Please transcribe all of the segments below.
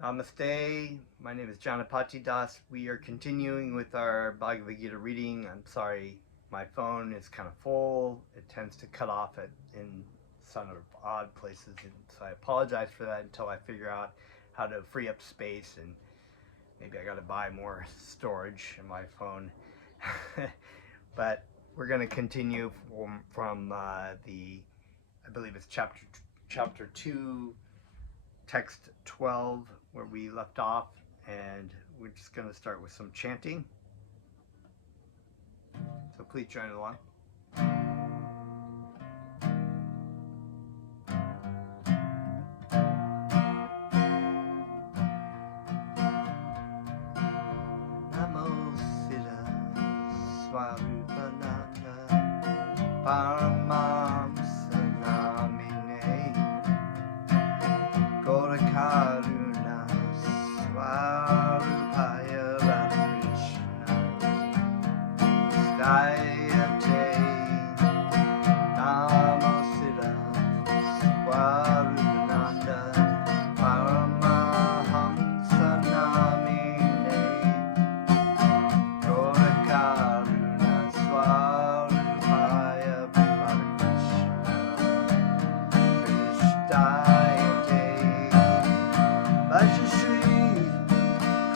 Namaste. My name is Janapati Das. We are continuing with our Bhagavad Gita reading. I'm sorry, my phone is kind of full. It tends to cut off in sort of odd places, and so I apologize for that until I figure out how to free up space, and maybe I got to buy more storage in my phone. But we're going to continue from the, I believe it's chapter 2, text 12, where we left off, and we're just going to start with some chanting. So please join along. Namo Siddha Swarupananda Paramam Sanamine Gaurakaruna Swarupaya Radhakrishna Stayate Namo Siddha Swarupananda Paramaham Sanamine Gaurakaruna Swarupaya Radhakrishna Vishtayate Bhajashri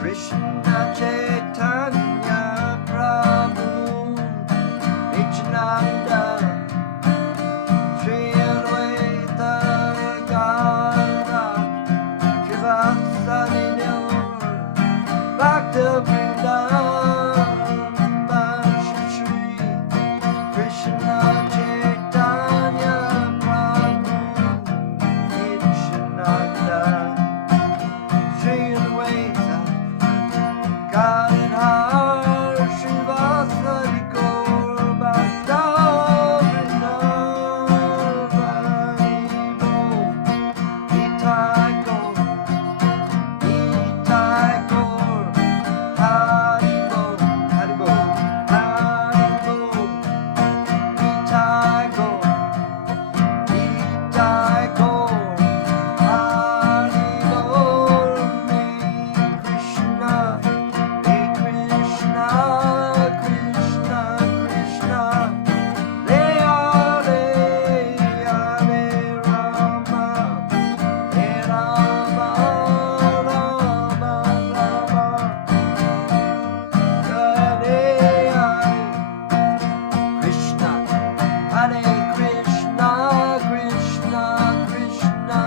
Krishna Chaitanya Prabhu Nityananda Shri Advaita Gadadhara Srivastava Bhakta Vrinda Bhajashri Krishna Chaitanya Prabhu Nityananda Shri Advaita Gadadhara Srivastava Bhakta Vrinda Nitai Gaur Hari Bol, Hari Bol, Hari Bol, Nitai Gaur Hari Bol, Hey Krishna, Krishna, Krishna, Hare Hare, Hare Rama, Hare Rama, Rama Rama, Hare Hare, Krishna, Hare Krishna, Krishna, Krishna,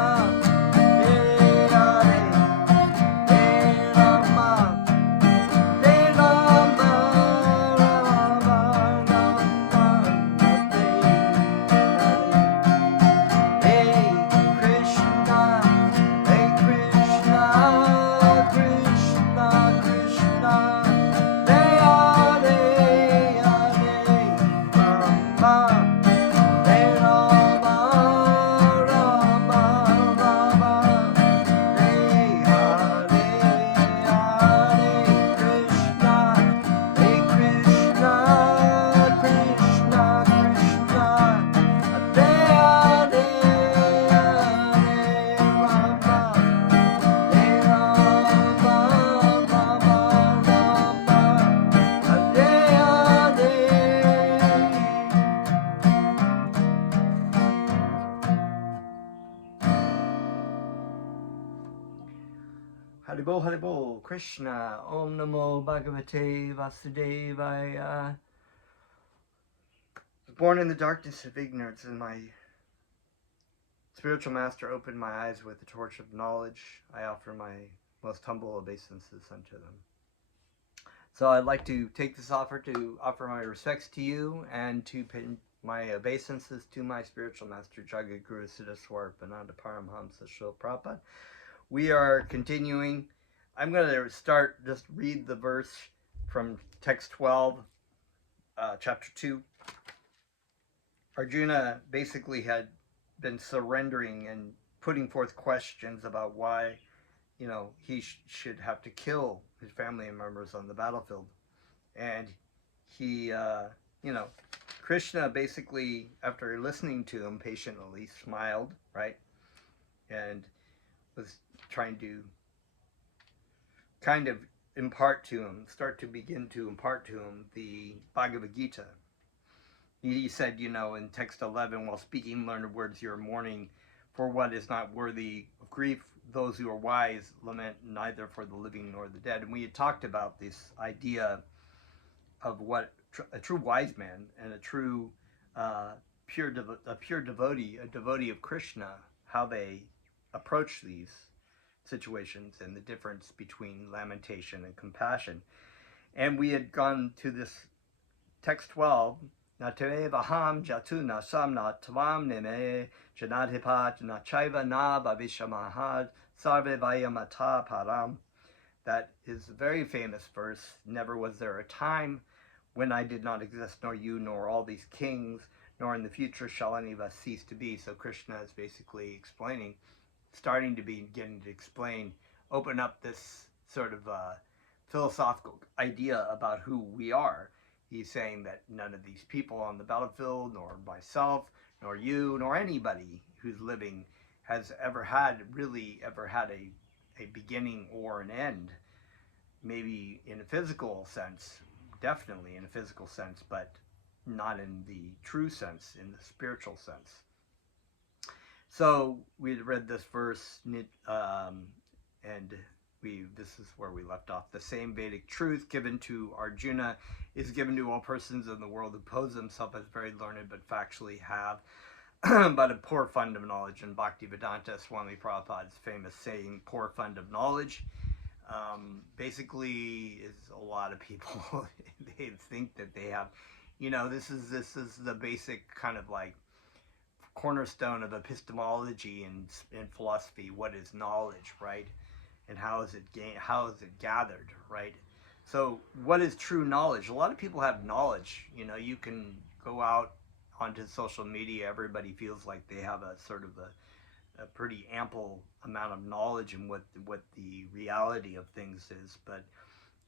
Hare Hare, Hare Rama, Hare Rama, Rama Rama, Hare Krishna, Krishna, Krishna, Krishna, Hare Hare, Hare Rama, Hare Rama, Rama Rama, Hare Hare, Hare Krishna, Krishna, Krishna, Krishna, Hare Hare, Hare Rama, Hare Rama, Rama Rama, Hare Hare. Haribol, Haribol, Krishna, Om Namo Bhagavate Vasudevaya. I was born in the darkness of ignorance, and my spiritual master opened my eyes with the torch of knowledge. I offer my most humble obeisances unto them. So I'd like to take this offer to offer my respects to you and to pay my obeisances to my spiritual master, Jagaguru Siddha Swarupananda Paramhamsa Srila Prabhupada. We are continuing. I'm going to just read the verse from text 12, chapter 2. Arjuna basically had been surrendering and putting forth questions about why, he should have to kill his family members on the battlefield. And he, Krishna basically, after listening to him patiently, smiled, right? And was trying to kind of start to begin to impart to him the Bhagavad Gita. He said, in text 11, while speaking learned words you are mourning for what is not worthy of grief, those who are wise lament neither for the living nor the dead. And we had talked about this idea of what a true wise man and a true pure devotee, a devotee of Krishna, how they approach these situations and the difference between lamentation and compassion. And we had gone to this text 12, Natare vaham jatu na samna tvam neme janadhipat na chaiva na bhavishamahad sarve vayamata param. That is a very famous verse. Never was there a time when I did not exist, nor you, nor all these kings, nor in the future shall any of us cease to be. So Krishna is basically explaining, beginning to explain, open up this sort of philosophical idea about who we are. He's saying that none of these people on the battlefield, nor myself, nor you, nor anybody who's living has ever had a beginning or an end. Maybe in a physical sense, definitely in a physical sense, but not in the true sense, in the spiritual sense. So we had read this verse, and this is where we left off. The same Vedic truth given to Arjuna is given to all persons in the world who pose themselves as very learned but factually have but a poor fund of knowledge. And Bhaktivedanta Swami Prabhupada's famous saying, poor fund of knowledge, basically is a lot of people, they think that they have, this is the basic kind of like cornerstone of epistemology and philosophy. What is knowledge, right? And how is it gathered, right? So what is true knowledge? A lot of people have knowledge. You can go out onto social media, everybody feels like they have a sort of a pretty ample amount of knowledge in what the reality of things is. But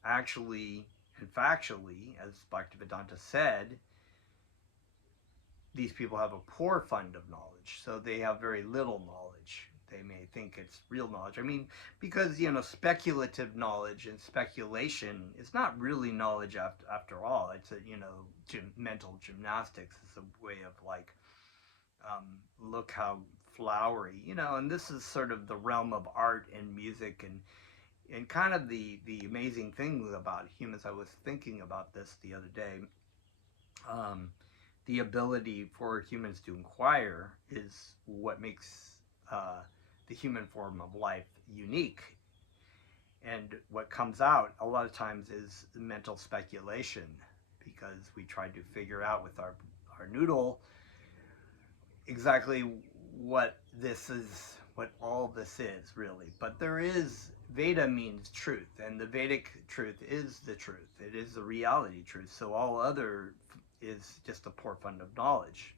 actually and factually, as Bhaktivedanta said, these people have a poor fund of knowledge, so they have very little knowledge. They may think it's real knowledge. I mean, because, speculative knowledge and speculation is not really knowledge after all. It's mental gymnastics. It's a way of like, look how flowery, and this is sort of the realm of art and music and kind of the amazing thing about humans. I was thinking about this the other day. The ability for humans to inquire is what makes the human form of life unique. And what comes out a lot of times is mental speculation, because we try to figure out with our noodle exactly what all this is really. But there is, Veda means truth, and the Vedic truth is the truth. It is the reality truth. So all other is just a poor fund of knowledge.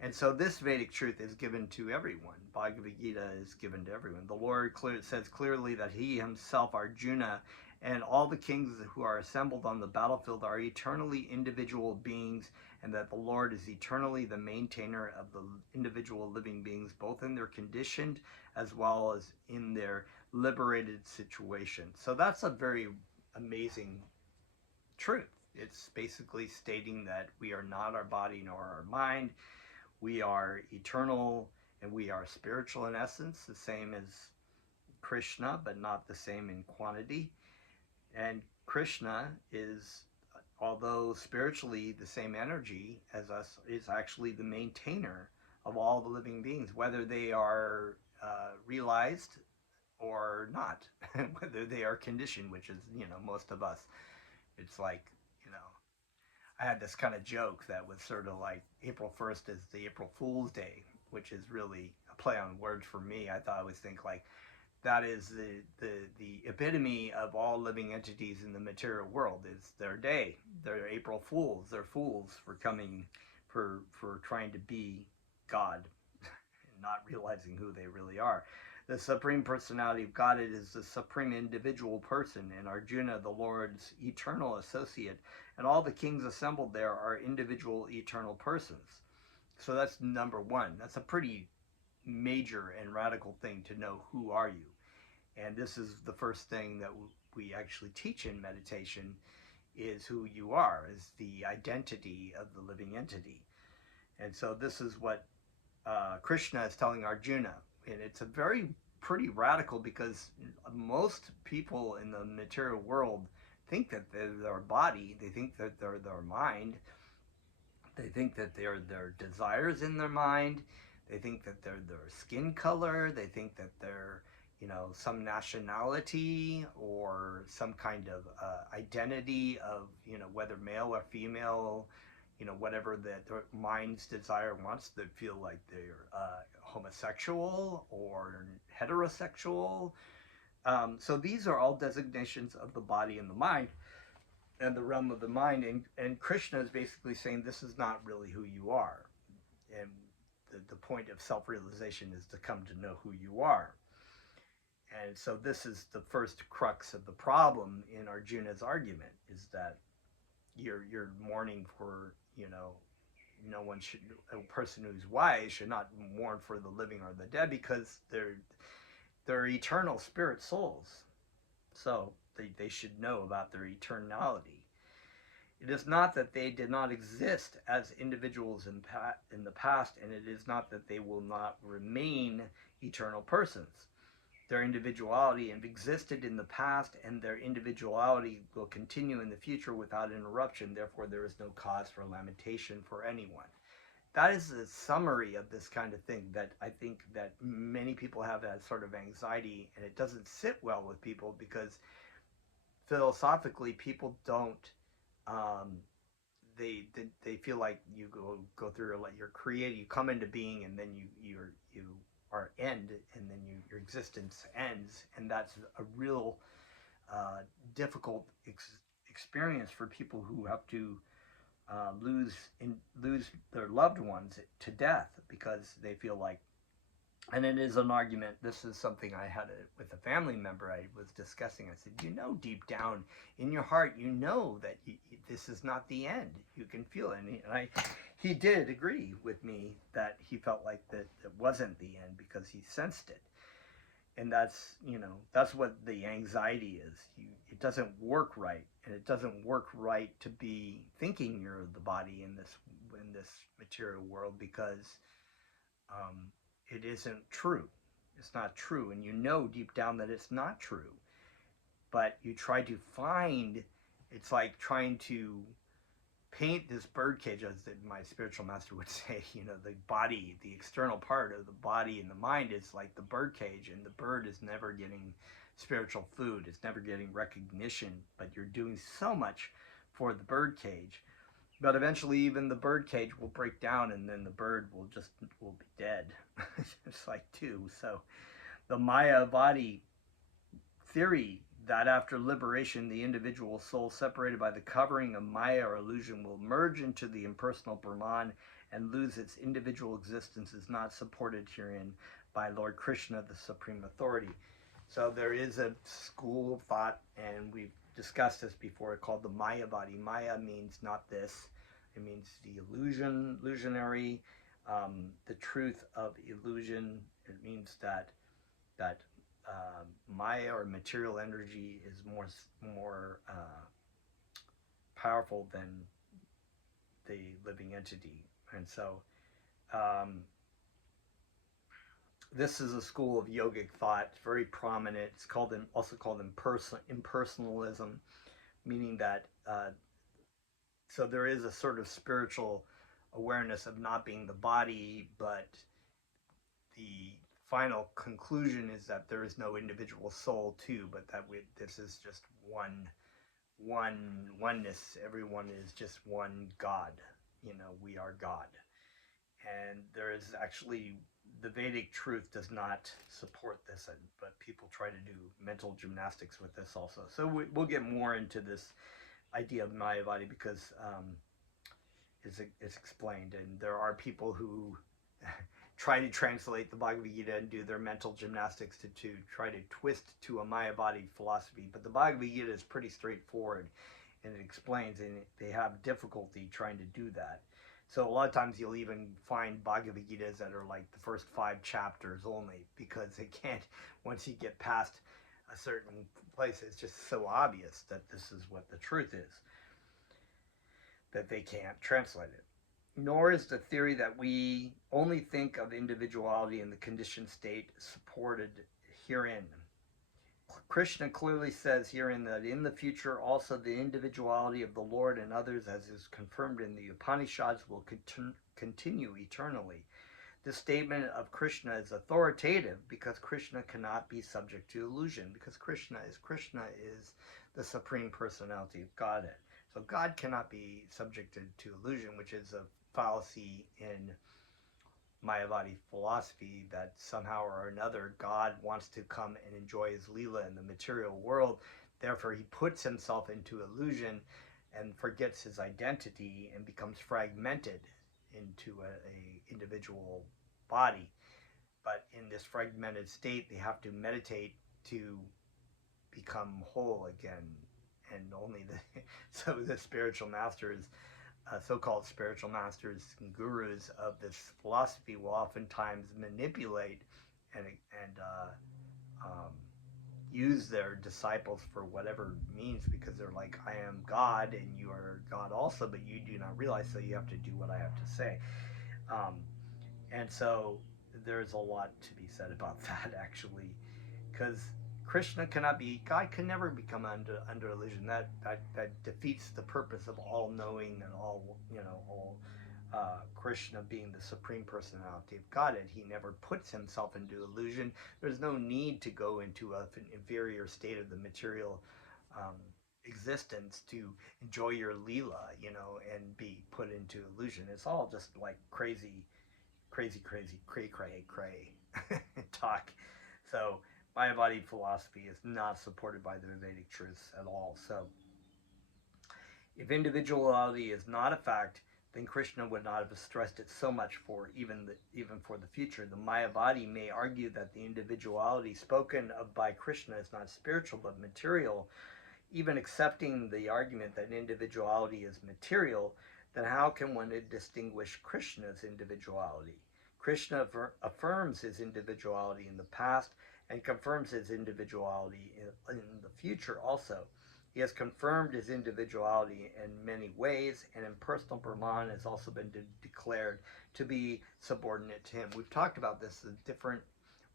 And so this Vedic truth is given to everyone. Bhagavad Gita is given to everyone. The Lord says clearly that he himself, Arjuna, and all the kings who are assembled on the battlefield are eternally individual beings, and that the Lord is eternally the maintainer of the individual living beings, both in their conditioned as well as in their liberated situation. So that's a very amazing truth. It's basically stating that we are not our body nor our mind. We are eternal and we are spiritual in essence, the same as Krishna, but not the same in quantity. And Krishna is, although spiritually the same energy as us, is actually the maintainer of all the living beings, whether they are realized or not, whether they are conditioned, which is, most of us. It's like, I had this kind of joke that was sort of like April 1st is the April Fool's Day, which is really a play on words for me. I always think like that is the epitome of all living entities in the material world is their day. They're April Fools. They're fools for coming, for trying to be God and not realizing who they really are. The Supreme Personality of God, it is the supreme individual person, and Arjuna, the Lord's eternal associate, and all the kings assembled there are individual eternal persons. So that's number one. That's a pretty major and radical thing to know, who are you? And this is the first thing that we actually teach in meditation is who you are, is the identity of the living entity. And so this is what Krishna is telling Arjuna. And it's a very pretty radical, because most people in the material world think that they're their body, they think that they're their mind, they think that they're their desires in their mind, they think that they're their skin color, they think that they're, some nationality or some kind of identity of, whether male or female, whatever that their mind's desire wants. They feel like they're homosexual or heterosexual. So these are all designations of the body and the mind and the realm of the mind. And Krishna is basically saying this is not really who you are. And the point of self-realization is to come to know who you are. And so this is the first crux of the problem in Arjuna's argument, is that you're mourning for, no one should, a person who's wise should not mourn for the living or the dead, because they're eternal spirit souls. So they should know about their eternality. It is not that they did not exist as individuals in the past, and it is not that they will not remain eternal persons. Their individuality have existed in the past, and their individuality will continue in the future without interruption. Therefore, there is no cause for lamentation for anyone. That is a summary of this kind of thing that I think that many people have that sort of anxiety, and it doesn't sit well with people, because philosophically people don't, they feel like you go through, like you're created, you come into being, and then you are end, and then your existence ends, and that's a real difficult experience for people who have to lose their loved ones to death, because they feel like, and it is an argument. This is something I had with a family member I was discussing. I said, deep down in your heart, that this is not the end. You can feel it. And he did agree with me that he felt like that it wasn't the end, because he sensed it. And that's what the anxiety is. It doesn't work right, and it doesn't work right to be thinking you're the body in this material world, because it isn't true. It's not true, and deep down that it's not true. But you try to find. It's like trying to paint this birdcage, as my spiritual master would say. The body, the external part of the body and the mind is like the birdcage, and the bird is never getting spiritual food. It's never getting recognition, but you're doing so much for the birdcage. But eventually even the birdcage will break down, and then the bird will be dead. It's like two. So the Maya body theory, that after liberation, the individual soul separated by the covering of Maya or illusion will merge into the impersonal Brahman and lose its individual existence, is not supported herein by Lord Krishna, the Supreme Authority. So there is a school of thought, and we've discussed this before, called the Maya body. Maya means not this. It means the illusionary, the truth of illusion. It means that Maya or material energy is more powerful than the living entity. And so this is a school of yogic thought. It's very prominent. It's also called impersonalism, meaning that so there is a sort of spiritual awareness of not being the body, but the final conclusion is that there is no individual soul too, but that this is just oneness. Everyone is just one God. We are God. And there is actually, the Vedic truth does not support this, but people try to do mental gymnastics with this also. So we'll get more into this idea of Maya body, because it's explained, and there are people who try to translate the Bhagavad Gita and do their mental gymnastics to try to twist to a Maya body philosophy. But the Bhagavad Gita is pretty straightforward, and it explains, and they have difficulty trying to do that. So a lot of times you'll even find Bhagavad Gitas that are like the first 5 chapters only, because they can't, once you get past a certain place. It's just so obvious that this is what the truth is that they can't translate it. Nor is the theory that we only think of individuality in the conditioned state supported herein. Krishna clearly says herein that in the future also the individuality of the Lord and others, as is confirmed in the Upanishads, will continue eternally. This statement of Krishna is authoritative because Krishna cannot be subject to illusion, because Krishna is the Supreme Personality of Godhead. So God cannot be subjected to illusion, which is a fallacy in Mayavadi philosophy, that somehow or another God wants to come and enjoy his Leela in the material world. Therefore, he puts himself into illusion and forgets his identity and becomes fragmented into a individual body. But in this fragmented state, they have to meditate to become whole again. And only the spiritual masters, so-called spiritual masters and gurus of this philosophy will oftentimes manipulate and use their disciples for whatever means, because they're like, I am God and you are God also, but you do not realize, so you have to do what I have to say. And so there's a lot to be said about that, actually, because Krishna cannot be, God can never become under illusion. That defeats the purpose of all knowing and all, Krishna being the Supreme Personality of Godhead. He never puts himself into illusion. There's no need to go into an inferior state of the material existence to enjoy your Leela, and be put into illusion. It's all just like crazy, cray talk. So Mayavadi philosophy is not supported by the Vedic truths at all. So if individuality is not a fact, then Krishna would not have stressed it so much for even for the future. The Mayavadi may argue that the individuality spoken of by Krishna is not spiritual but material. Even accepting the argument that individuality is material, then how can one distinguish Krishna's individuality? Krishna affirms his individuality in the past and confirms his individuality in the future also. He has confirmed his individuality in many ways, and impersonal Brahman has also been declared to be subordinate to him. We've talked about this, the different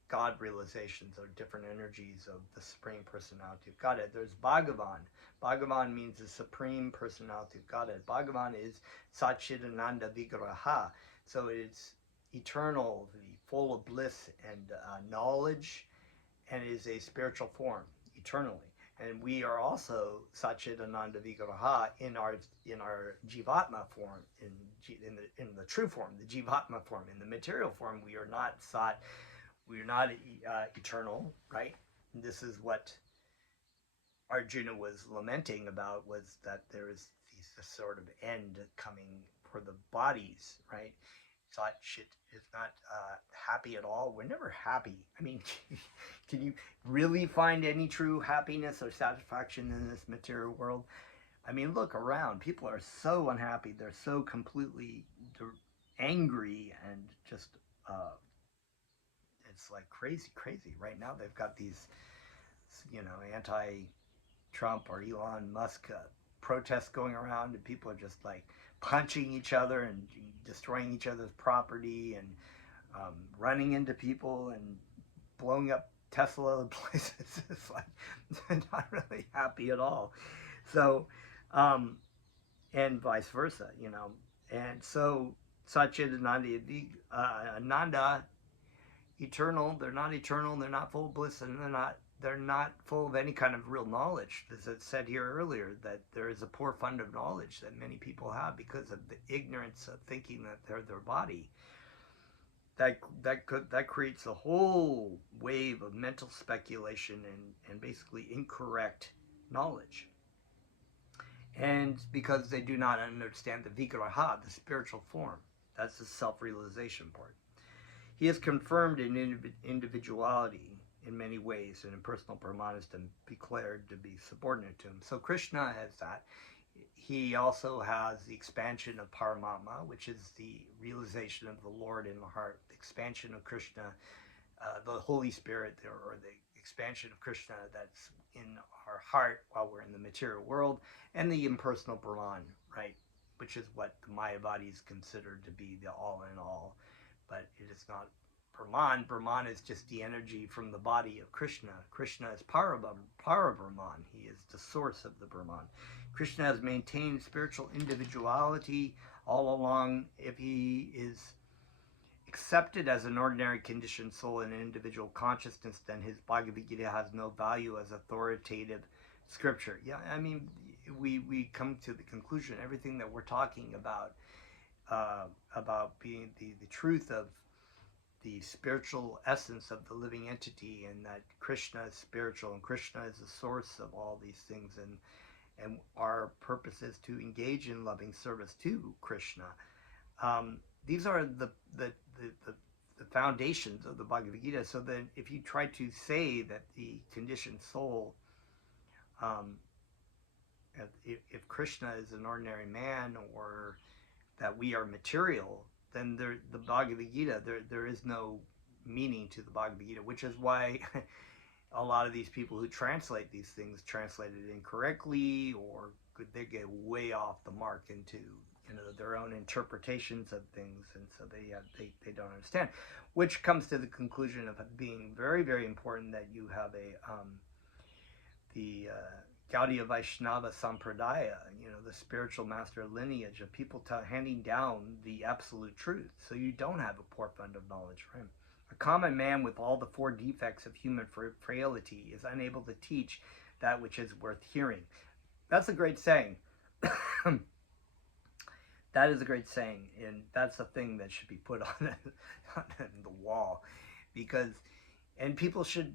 God realizations or different energies of the Supreme Personality of Godhead. There's Bhagavan. Bhagavan means the Supreme Personality of Godhead. Bhagavan is Satchidananda Vigraha. So it's eternal, full of bliss and knowledge, and is a spiritual form eternally. And we are also Satchidananda Vigraha in our Jivatma form, in the true form, the Jivatma form. In the material form, we are not eternal, right? And this is what Arjuna was lamenting about, was that there is this sort of end coming for the bodies, right? Thought shit is not happy at all. We're never happy. I mean, can you really find any true happiness or satisfaction in this material world? I mean, look around. People are so unhappy. They're so completely angry and just, it's like crazy. Right now they've got these, anti-Trump or Elon Musk protests going around, and people are just like punching each other and destroying each other's property and running into people and blowing up Tesla places. It's like they're not really happy at all. So, and vice versa, And so Satchidananda, Ananda, eternal. They're not eternal. They're not full of bliss, and they're not full of any kind of real knowledge. As I said here earlier, that there is a poor fund of knowledge that many people have because of the ignorance of thinking that they're their body. That creates a whole wave of mental speculation and basically incorrect knowledge. And because they do not understand the vigraha, the spiritual form, that's the self-realization part. He is confirmed in individuality in many ways, and impersonal Brahman is declared to be subordinate to him. So Krishna has that. He also has the expansion of Paramatma, which is the realization of the Lord in the heart, the expansion of Krishna, the Holy Spirit, or the expansion of Krishna that's in our heart while we're in the material world, and the impersonal Brahman, right? Which is what the Mayavadis consider to be the all in all. But it is not Brahman. Brahman is just the energy from the body of Krishna. Krishna is Para-Brahman. He is the source of the Brahman. Krishna has maintained spiritual individuality all along. If he is accepted as an ordinary conditioned soul in an individual consciousness, then his Bhagavad Gita has no value as authoritative scripture. Yeah, I mean, we come to the conclusion, everything that we're talking about being the truth of the spiritual essence of the living entity, and that Krishna is spiritual and Krishna is the source of all these things, and our purpose is to engage in loving service to Krishna. These are the foundations of the Bhagavad Gita. So that if you try to say that the conditioned soul, if Krishna is an ordinary man, or that we are material, then the Bhagavad Gita, there is no meaning to the Bhagavad Gita, which is why a lot of these people who translate these things translate it incorrectly, or they get way off the mark into their own interpretations of things, and so they don't understand, which comes to the conclusion of it being very, very important that you have the Gaudiya Vaishnava Sampradaya, the spiritual master lineage of people handing down the absolute truth, so you don't have a poor fund of knowledge for him. A common man with all the 4 defects of human frailty is unable to teach that which is worth hearing. That's a great saying. That is a great saying, and that's a thing that should be put on the wall, and people should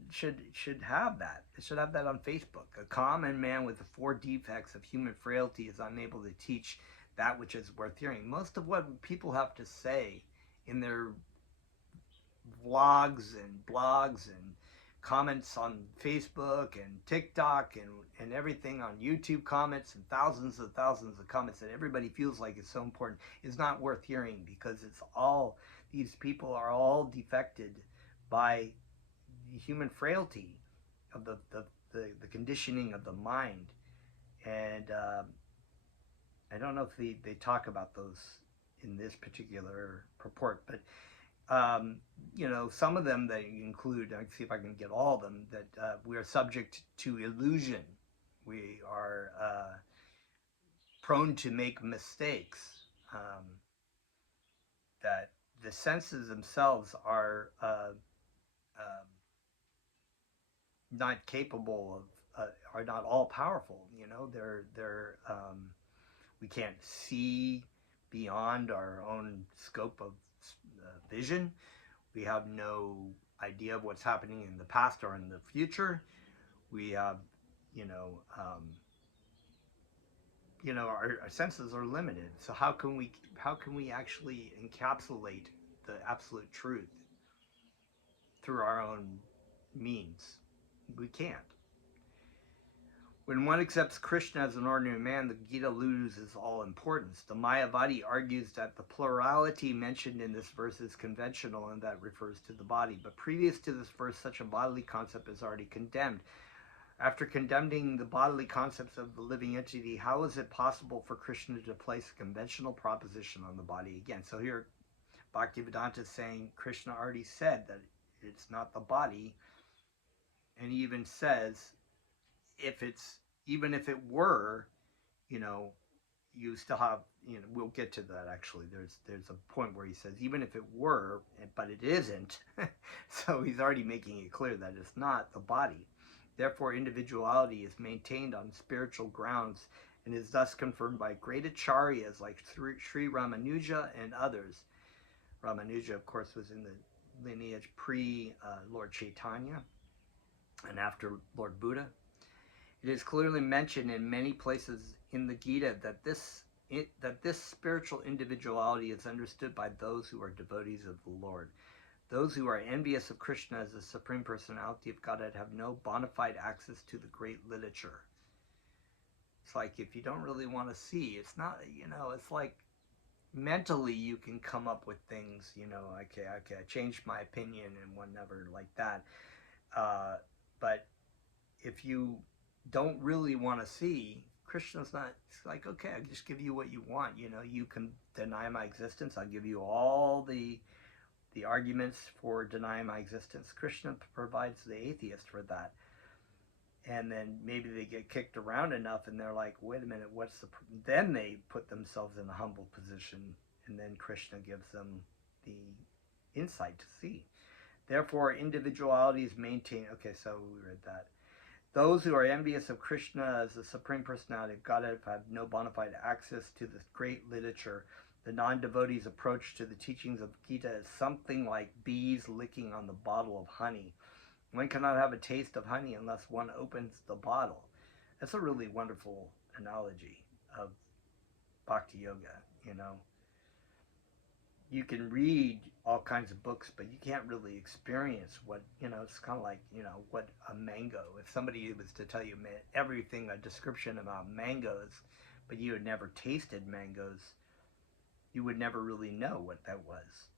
have that. They should have that on Facebook. A common man with the 4 defects of human frailty is unable to teach that which is worth hearing. Most of what people have to say in their vlogs and blogs and comments on Facebook and TikTok and everything on YouTube comments, and thousands of comments that everybody feels like is so important, is not worth hearing, because these people are all defected by the human frailty of the conditioning of the mind. And I don't know if they talk about those in this particular purport, but some of them they include, I can see if I can get all of them, that we are subject to illusion. We are prone to make mistakes. That the senses themselves are not capable of, are not all powerful. We can't see beyond our own scope of vision. We have no idea of what's happening in the past or in the future. We have, our senses are limited. So how can we actually encapsulate the absolute truth through our own means? We can't. When one accepts Krishna as an ordinary man, the Gita loses all importance. The Mayavadi argues that the plurality mentioned in this verse is conventional and that refers to the body. But previous to this verse, such a bodily concept is already condemned. After condemning the bodily concepts of the living entity, how is it possible for Krishna to place a conventional proposition on the body again? So here, Bhaktivedanta is saying Krishna already said that it's not the body. And he even says, even if it were, you still have, we'll get to that actually. There's a point where he says, even if it were, but it isn't. So he's already making it clear that it's not the body. Therefore, individuality is maintained on spiritual grounds and is thus confirmed by great acharyas like Sri Ramanuja and others. Ramanuja, of course, was in the lineage pre-Lord Chaitanya and after Lord Buddha. It is clearly mentioned in many places in the Gita that this spiritual individuality is understood by those who are devotees of the Lord. Those who are envious of Krishna as the Supreme Personality of Godhead have no bona fide access to the great literature. It's like, if you don't really want to see, it's not, it's like mentally you can come up with things, okay, I changed my opinion and whatever like that. But if you don't really want to see, Krishna's not, it's like, okay, I'll just give you what you want. You know, you can deny my existence. I'll give you all the arguments for denying my existence. Krishna provides the atheist for that. And then maybe they get kicked around enough and they're like, wait a minute, what's the... Then they put themselves in a humble position, and then Krishna gives them the insight to see. Therefore, individuality is maintained. Okay, so we read that. Those who are envious of Krishna as the Supreme Personality of Godhead have no bona fide access to this great literature. The non-devotee's approach to the teachings of Gita is something like bees licking on the bottle of honey. One cannot have a taste of honey unless one opens the bottle. That's a really wonderful analogy of bhakti yoga, you know. You can read all kinds of books, but you can't really experience what, you know, it's kind of like, you know, what a mango. If somebody was to tell you everything, a description about mangoes, but you had never tasted mangoes, you would never really know what that was.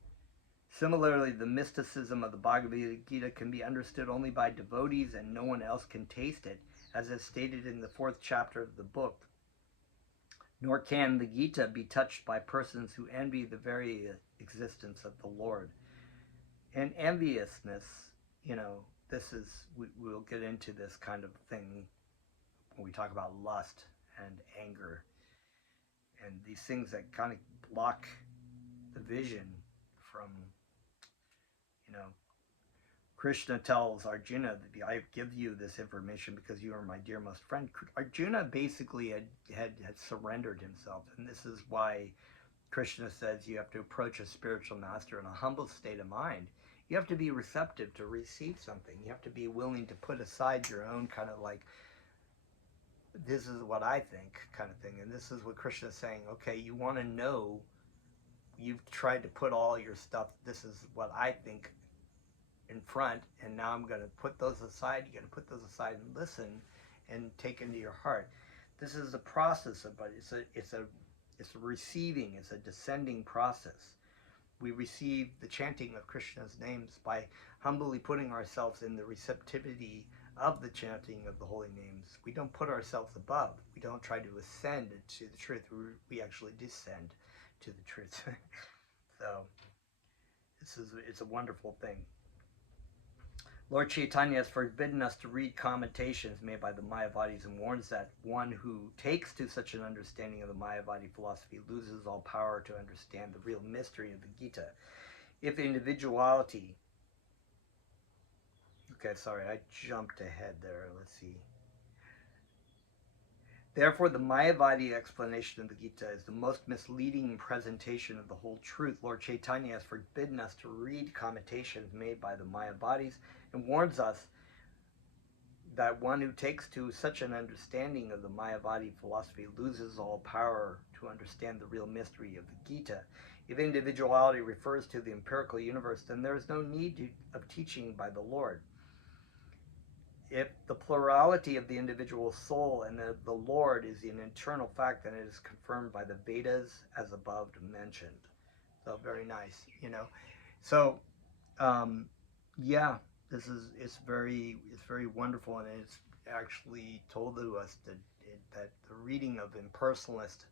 Similarly, the mysticism of the Bhagavad Gita can be understood only by devotees, and no one else can taste it, as is stated in the 4th chapter of the book. Nor can the Gita be touched by persons who envy the very existence of the Lord. And enviousness, you know, this is, we'll get into this kind of thing when we talk about lust and anger and these things that kind of block the vision from, you know, Krishna tells Arjuna that I give you this information because you are my dearest friend. Arjuna basically had surrendered himself, and this is why Krishna says you have to approach a spiritual master in a humble state of mind. You have to be receptive to receive something. You have to be willing to put aside your own kind of like, this is what I think kind of thing. And this is what Krishna is saying. Okay, you want to know, you've tried to put all your stuff, this is what I think, in front, and now I'm going to put those aside. You got to put those aside and listen and take into your heart. This is the process of, but it's a receiving, it's a descending process. We receive the chanting of Krishna's names by humbly putting ourselves in the receptivity of the chanting of the holy names. We don't put ourselves above. We don't try to ascend to the truth. We actually descend to the truth. So it's a wonderful thing. Lord Chaitanya has forbidden us to read commentations made by the Mayavadis and warns that one who takes to such an understanding of the Mayavadi philosophy loses all power to understand the real mystery of the Gita. If individuality... Okay, sorry, I jumped ahead there. Let's see. Therefore, the Mayavadi explanation of the Gita is the most misleading presentation of the whole truth. Lord Chaitanya has forbidden us to read commentations made by the Mayavadis and warns us that one who takes to such an understanding of the Mayavadi philosophy loses all power to understand the real mystery of the Gita. If individuality refers to the empirical universe, then there is no need of teaching by the Lord. If the plurality of the individual soul and the Lord is an internal fact, then it is confirmed by the Vedas as above mentioned. So very nice, you know. So, yeah, it's very wonderful, and it's actually told to us that the reading of impersonalist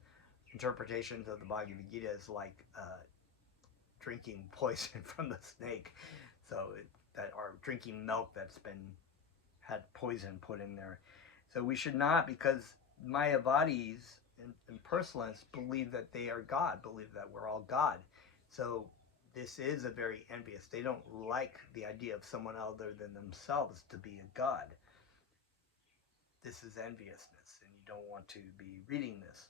interpretations of the Bhagavad Gita is like drinking poison from the snake. So or drinking milk that's been had poison put in there. So we should not, because Mayavadis and personalists believe that they are God, believe that we're all God. So this is a very envious. They don't like the idea of someone other than themselves to be a God. This is enviousness, and you don't want to be reading this.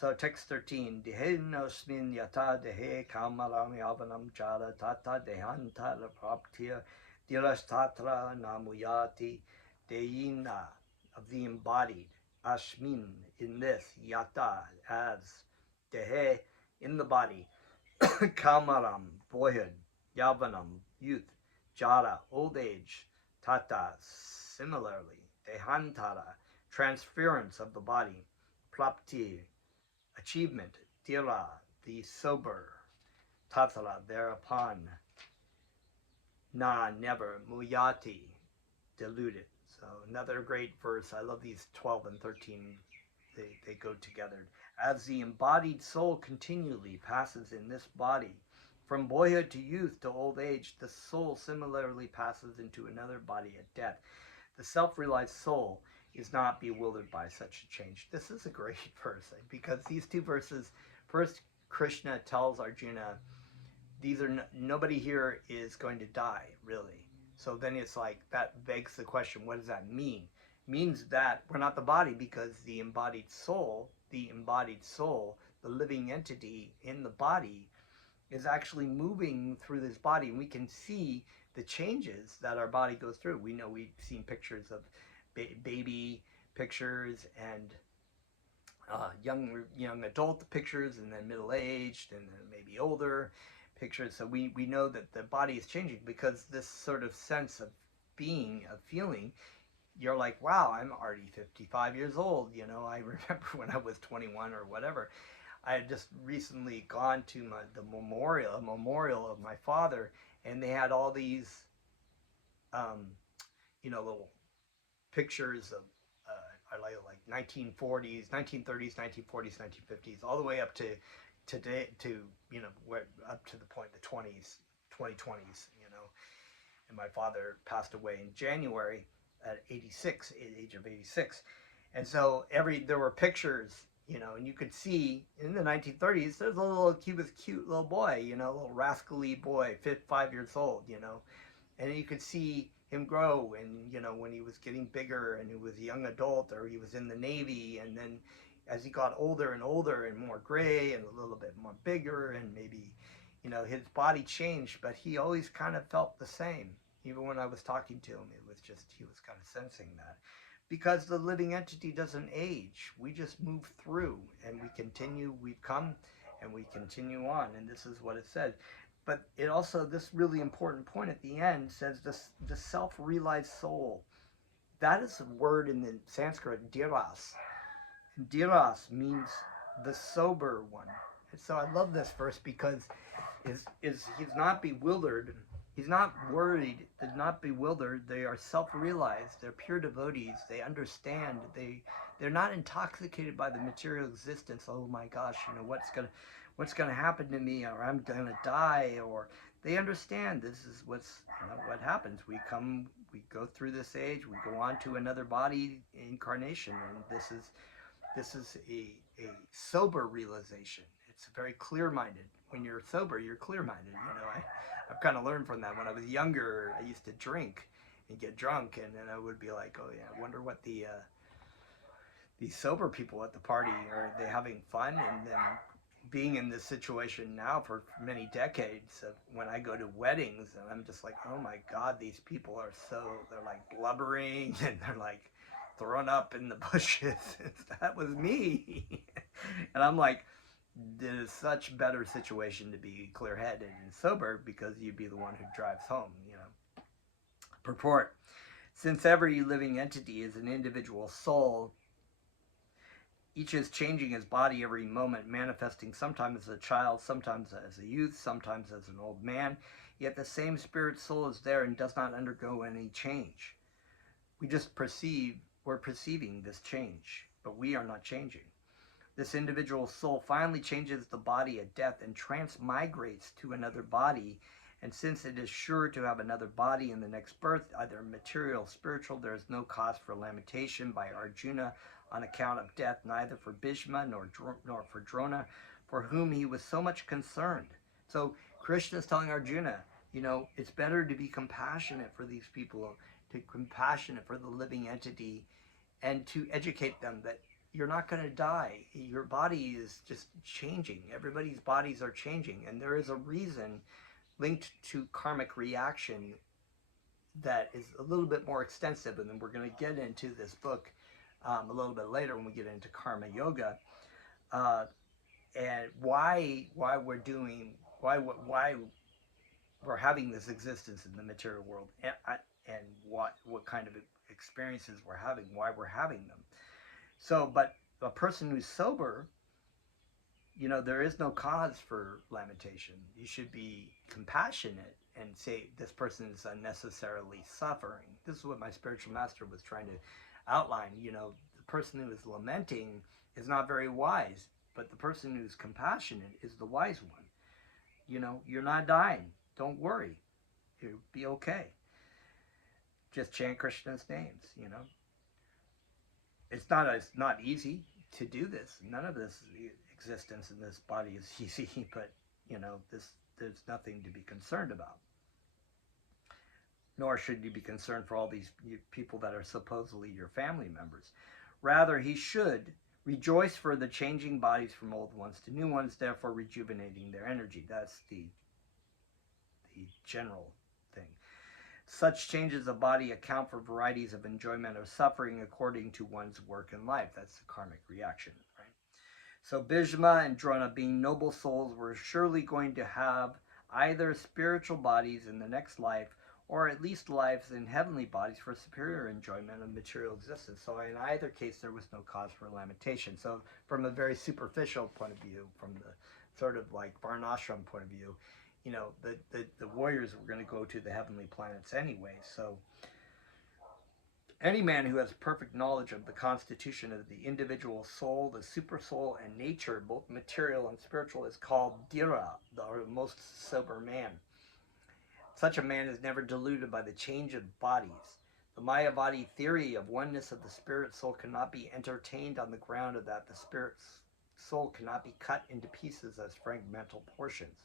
So text 13, Dehenosmin yata dehe kamaram yavanam jara tata dehantara praptiya dirastatra namuyati Deina, of the embodied, Ashmin, in this, Yata, as, Dehe, in the body, Kamaram, boyhood, Yavanam, youth, Jara, old age, Tata, similarly, Dehantara, transference of the body, Prapti, achievement, Tira, the sober, Tatara, thereupon, Na, never, Muyati, deluded. So another great verse. I love these 12 and 13. They go together. As the embodied soul continually passes in this body, from boyhood to youth to old age, the soul similarly passes into another body at death. The self-realized soul is not bewildered by such a change. This is a great verse because these two verses, first Krishna tells Arjuna, these are nobody here is going to die, really. So then it's like that begs the question, what does that mean? It means that we're not the body, because the embodied soul, the living entity in the body, is actually moving through this body, and we can see the changes that our body goes through. We know, we've seen pictures of baby pictures, and young adult pictures, and then middle aged, and then maybe older pictures. So we know that the body is changing, because this sort of sense of being, of feeling, you're like, wow, I'm already 55 years old. I remember when I was 21 or whatever. I had just recently gone to the memorial of my father, and they had all these, little pictures of like 1940s, 1930s, 1940s, 1950s, all the way up to today, to up to the point the 2020s. And my father passed away in January at the age of 86, and so there were pictures. And you could see in the 1930s, there's he was a cute little boy, a little rascally boy, 5 years old, and you could see him grow, and when he was getting bigger, and he was a young adult, or he was in the Navy, and then as he got older and older and more gray and a little bit more bigger, and maybe his body changed, but he always kind of felt the same. Even when I was talking to him, it was just, he was kind of sensing that. Because the living entity doesn't age. We just move through, and we continue, we've come, and we continue on. And this is what it says. But it also, this really important point at the end says this, the self-realized soul. That is a word in the Sanskrit, dhiras. And dhiras means the sober one. And so I love this verse, because he's not bewildered. He's not worried. They're not bewildered. They are self-realized. They're pure devotees. They understand. They're not intoxicated by the material existence. Oh my gosh, what's gonna happen to me, or I'm gonna die, or they understand this is what happens. We go through this age. We go on to another body incarnation, and this is a sober realization. It's very clear-minded. When you're sober, you're clear-minded. I've kind of learned from that. When I was younger, I used to drink and get drunk, and then I would be like, oh yeah, I wonder what these sober people at the party, are they having fun? And then being in this situation now for many decades, of when I go to weddings, and I'm just like, oh my God, these people they're like blubbering, and they're like thrown up in the bushes. That was me. And I'm like, it is such better situation to be clear-headed and sober, because you'd be the one who drives home. Purport: since every living entity is an individual soul, each is changing his body every moment, manifesting sometimes as a child, sometimes as a youth, sometimes as an old man, yet the same spirit soul is there and does not undergo any change. We're perceiving this change, but we are not changing. This individual soul finally changes the body at death and transmigrates to another body. And since it is sure to have another body in the next birth, either material or spiritual, there is no cause for lamentation by Arjuna on account of death, neither for Bhishma nor for Drona, for whom he was so much concerned. So Krishna is telling Arjuna, it's better to be compassionate for these people, to compassionate for the living entity, and to educate them that you're not going to die. Your body is just changing. Everybody's bodies are changing. And there is a reason linked to karmic reaction that is a little bit more extensive. And then we're going to get into this book a little bit later when we get into karma yoga. And why we're having this existence in the material world, and what kind of experiences we're having, why we're having them. So, but a person who's sober, there is no cause for lamentation. You should be compassionate and say this person is unnecessarily suffering. This is what my spiritual master was trying to outline. You know, the person who is lamenting is not very wise, but the person who's compassionate is the wise one. You know, you're not dying. Don't worry. You'll be okay. Just chant Krishna's names, you know. It's not easy to do this. None of this existence in this body is easy, but, you know, there's nothing to be concerned about. Nor should you be concerned for all these people that are supposedly your family members. Rather, he should rejoice for the changing bodies from old ones to new ones, therefore rejuvenating their energy. That's the general thing. Such changes of body account for varieties of enjoyment or suffering according to one's work in life. That's the karmic reaction, right? So Bhishma and Drona, being noble souls, were surely going to have either spiritual bodies in the next life, or at least lives in heavenly bodies for superior enjoyment of material existence. So in either case, there was no cause for lamentation. So from a very superficial point of view, from the sort of like Varnashram point of view, you know, the warriors were going to go to the heavenly planets anyway. So any man who has perfect knowledge of the constitution of the individual soul, the super soul, and nature, both material and spiritual, is called Dhira, the most sober man. Such a man is never deluded by the change of bodies. The Mayavadi theory of oneness of the spirit soul cannot be entertained on the ground of that the spirit soul cannot be cut into pieces as fragmental portions.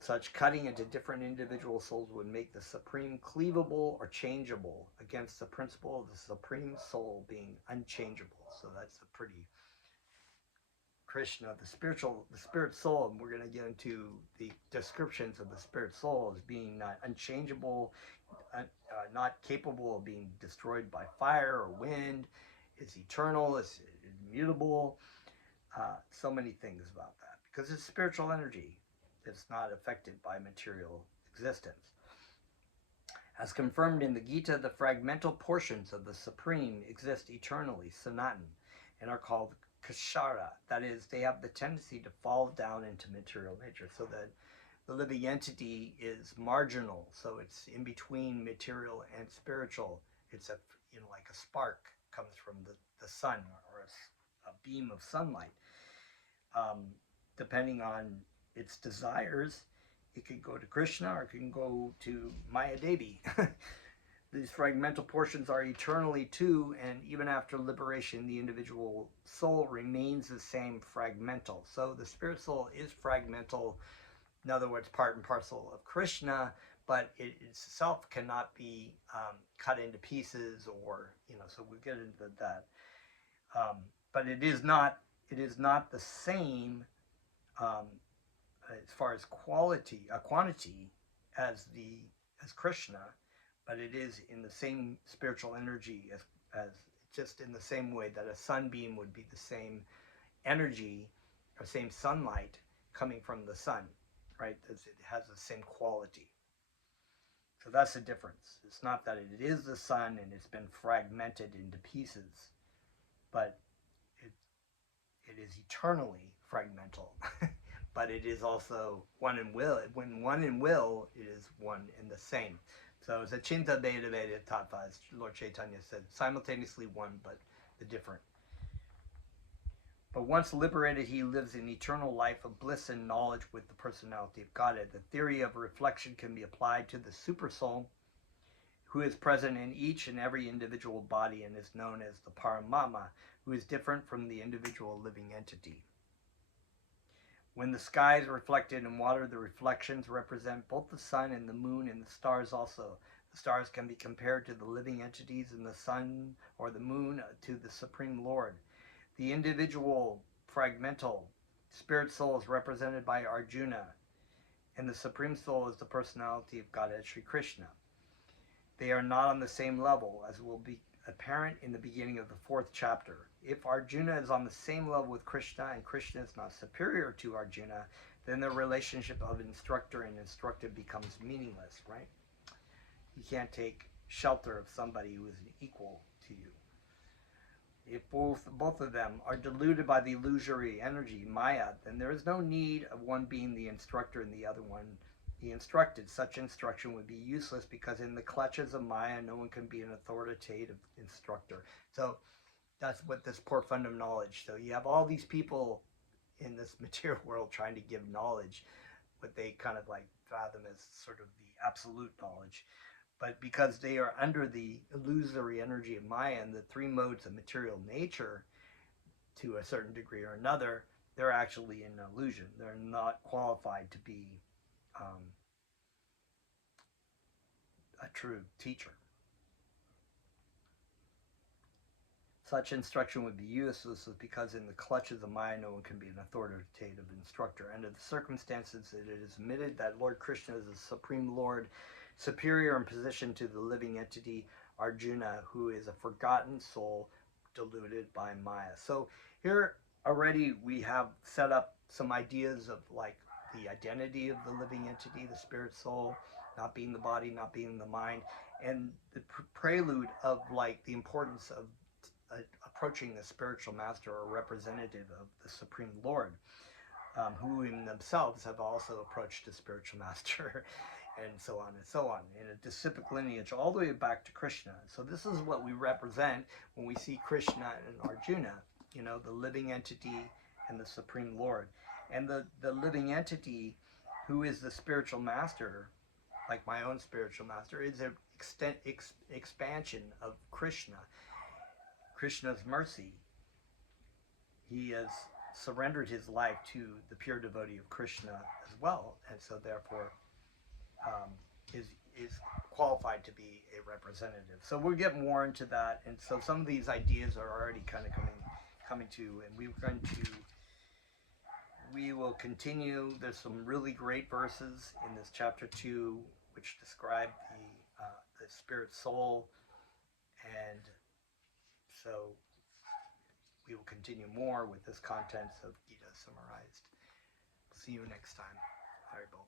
Such cutting into different individual souls would make the supreme cleavable or changeable against the principle of the supreme soul being unchangeable. So that's a pretty Krishna, the spirit soul, and we're going to get into the descriptions of the spirit soul as being not unchangeable, not capable of being destroyed by fire or wind, is eternal, is immutable, so many things about that, because it's spiritual energy. It's not affected by material existence. As confirmed in the Gita, the fragmental portions of the Supreme exist eternally, Sanatan, and are called Kshara. That is, they have the tendency to fall down into material nature, so that the living entity is marginal, so it's in between material and spiritual. It's like a spark comes from the sun, or a beam of sunlight. Depending on its desires, it can go to Krishna or it can go to Maya Devi. These fragmental portions are eternally too, and even after liberation, the individual soul remains the same fragmental. So the spirit soul is fragmental, in other words, part and parcel of Krishna, but it itself cannot be cut into pieces, or, so we'll get into that. But it is not the same as far as quantity as Krishna, but it is in the same spiritual energy as just in the same way that a sunbeam would be the same energy or same sunlight coming from the sun, right? It has the same quality. So that's the difference. It's not that it is the sun and it's been fragmented into pieces, but it is eternally fragmental. But it is also one in will. When one in will, it is one in the same. So it's a Chinta Veda Veda Tattva, as Lord Chaitanya said, simultaneously one, but the different. But once liberated, he lives an eternal life of bliss and knowledge with the personality of Godhead. The theory of reflection can be applied to the super soul, who is present in each and every individual body and is known as the Paramatma, who is different from the individual living entity. When the sky is reflected in water, the reflections represent both the sun and the moon and the stars also. The stars can be compared to the living entities, and the sun or the moon to the Supreme Lord. The individual fragmental spirit soul is represented by Arjuna, and the Supreme Soul is the personality of Godhead Sri Krishna. They are not on the same level, as will be apparent in the beginning of the 4th chapter. If Arjuna is on the same level with Krishna and Krishna is not superior to Arjuna, then the relationship of instructor and instructed becomes meaningless, right? You can't take shelter of somebody who is an equal to you. If both of them are deluded by the illusory energy, Maya, then there is no need of one being the instructor and the other one the instructed. Such instruction would be useless because in the clutches of Maya, no one can be an authoritative instructor. So that's what this poor fund of knowledge. So you have all these people in this material world trying to give knowledge, what they kind of like fathom as sort of the absolute knowledge. But because they are under the illusory energy of Maya and the three modes of material nature to a certain degree or another, they're actually in illusion. They're not qualified to be a true teacher. Such instruction would be useless because in the clutches of Maya, no one can be an authoritative instructor. Under the circumstances, it is admitted that Lord Krishna is the Supreme Lord, superior in position to the living entity Arjuna, who is a forgotten soul deluded by Maya. So here already we have set up some ideas of like the identity of the living entity, the spirit soul, not being the body, not being the mind, and the prelude of like the importance of approaching the spiritual master or representative of the Supreme Lord, who in themselves have also approached the spiritual master, and so on and so on, in a disciplic lineage all the way back to Krishna. So this is what we represent when we see Krishna and Arjuna, you know, the living entity and the Supreme Lord. And the living entity, who is the spiritual master, like my own spiritual master, is an expansion of Krishna. Krishna's mercy. He has surrendered his life to the pure devotee of Krishna as well, and so therefore is qualified to be a representative. So we'll get more into that, and so some of these ideas are already kind of coming to, and we will continue. There's some really great verses in this chapter 2 which describe the spirit soul, and so we will continue more with this contents of Gita summarized. See you next time. Haribol.